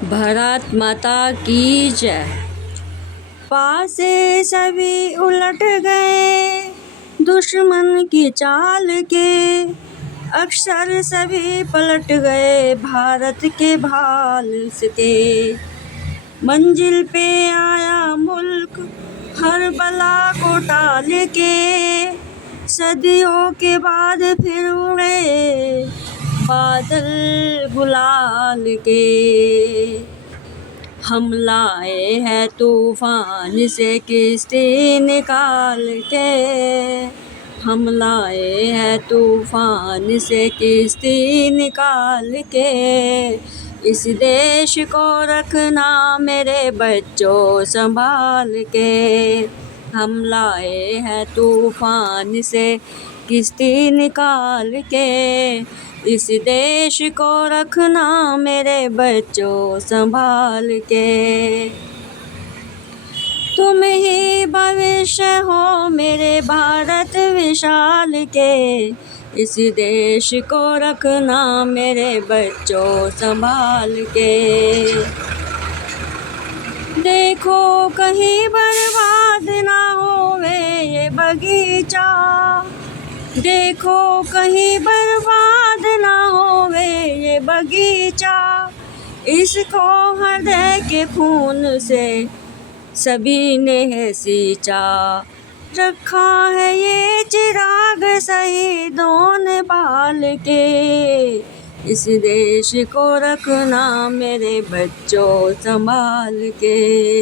भारत माता की जय। पासे सभी उलट गए दुश्मन की चाल के, अक्षर सभी पलट गए भारत के भाल के। मंजिल पे आया मुल्क हर बला को टाल के, सदियों के बाद फिर उड़े बादल गुलाल के। हम लाए हैं तूफान से किश्ती निकाल के, हम लाए हैं तूफान से किश्ती निकाल के। इस देश को रखना मेरे बच्चों संभाल के, हम लाए हैं तूफान से किश्ती निकाल के। इस देश को रखना मेरे बच्चों संभाल के। तुम ही भविष्य हो मेरे भारत विशाल के, इस देश को रखना मेरे बच्चों संभाल के। देखो कहीं बर्बाद ना होवे ये बगीचा, देखो कहीं बर्बाद ना होवे ये बगीचा। इसको हृदय के खून से सभी ने है सींचा, रखा है ये चिराग शहीदों ने बाल के। इस देश को रखना मेरे बच्चों संभाल के,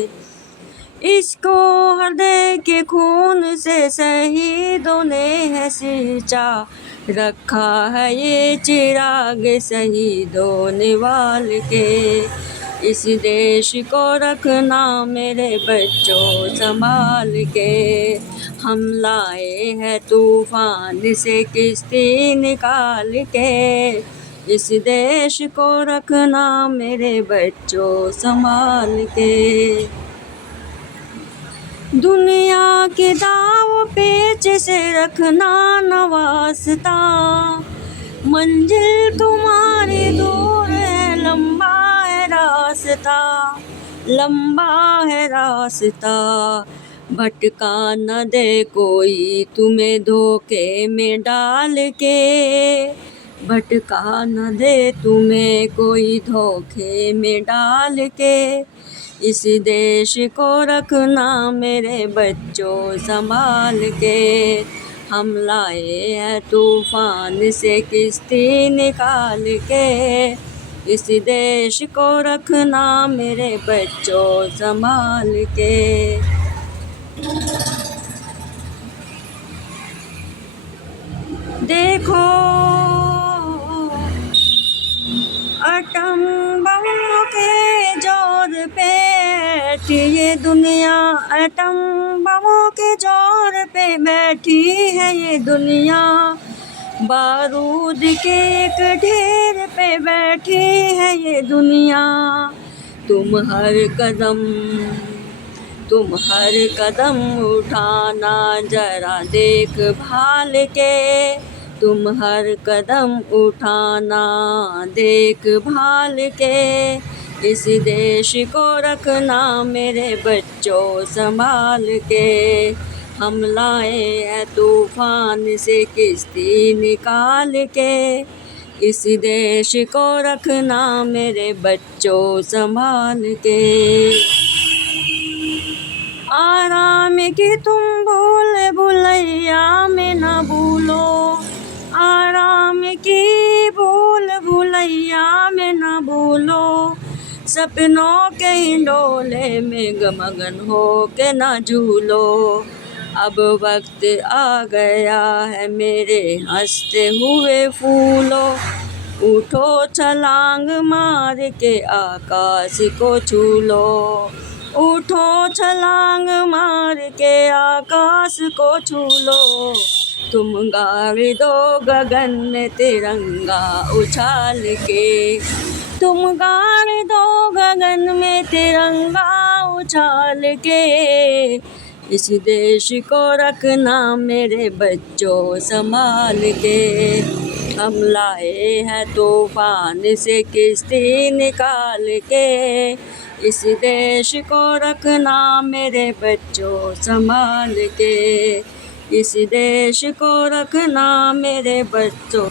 इसको हृदय के खून से शहीदों ने है सींचा, रखा है ये चिराग शहीदों ने बाल के। इस देश को रखना मेरे बच्चों संभाल के, हम लाए हैं तूफान से किश्ती निकाल के। इस देश को रखना मेरे बच्चों संभाल के। दुनिया के दाव पेच से रखना न वास्ता, मंजिल तुम्हारी दूर है लंबा है रास्ता, लंबा है रास्ता। भटका न दे कोई तुम्हें धोखे में डाल के, भटका न दे तुम्हें कोई धोखे में डाल के। इस देश को रखना मेरे बच्चों संभाल के, हम लाए हैं तूफान से किश्ती निकाल के। इस देश को रखना मेरे बच्चों संभाल के। देखो एटम बम के जोर पे बैठी ये दुनिया, एटम बमों के जोर पे बैठी है ये दुनिया। बारूद के एक ढेर पे बैठी है ये दुनिया। तुम हर कदम उठाना जरा देख भाल के, तुम हर कदम उठाना देख भाल के। इस देश को रखना मेरे बच्चों संभाल के, हम लाए हैं तूफान से किश्ती निकाल के। इस देश को रखना मेरे बच्चों संभाल के। आराम की तुम भूल भुलैया में न भूलो, आराम की भूल भुलैया में न भूलो। सपनों के हिंडोले में गमगन हो के न झूलो। अब वक्त आ गया है मेरे हंसते हुए फूलों, उठो छलांग मार के आकाश को छू लो। उठो छलांग मार के आकाश को छू लो। तुम गाड़ दो गगन में तिरंगा उछाल के, तुम गाड़ दो गगन में तिरंगा उछाल के। इस देश को रखना मेरे बच्चों संभाल के। हम लाए हैं तूफान से किश्ती निकाल के, इस देश को रखना मेरे बच्चों संभाल के। इस देश को रखना मेरे बच्चों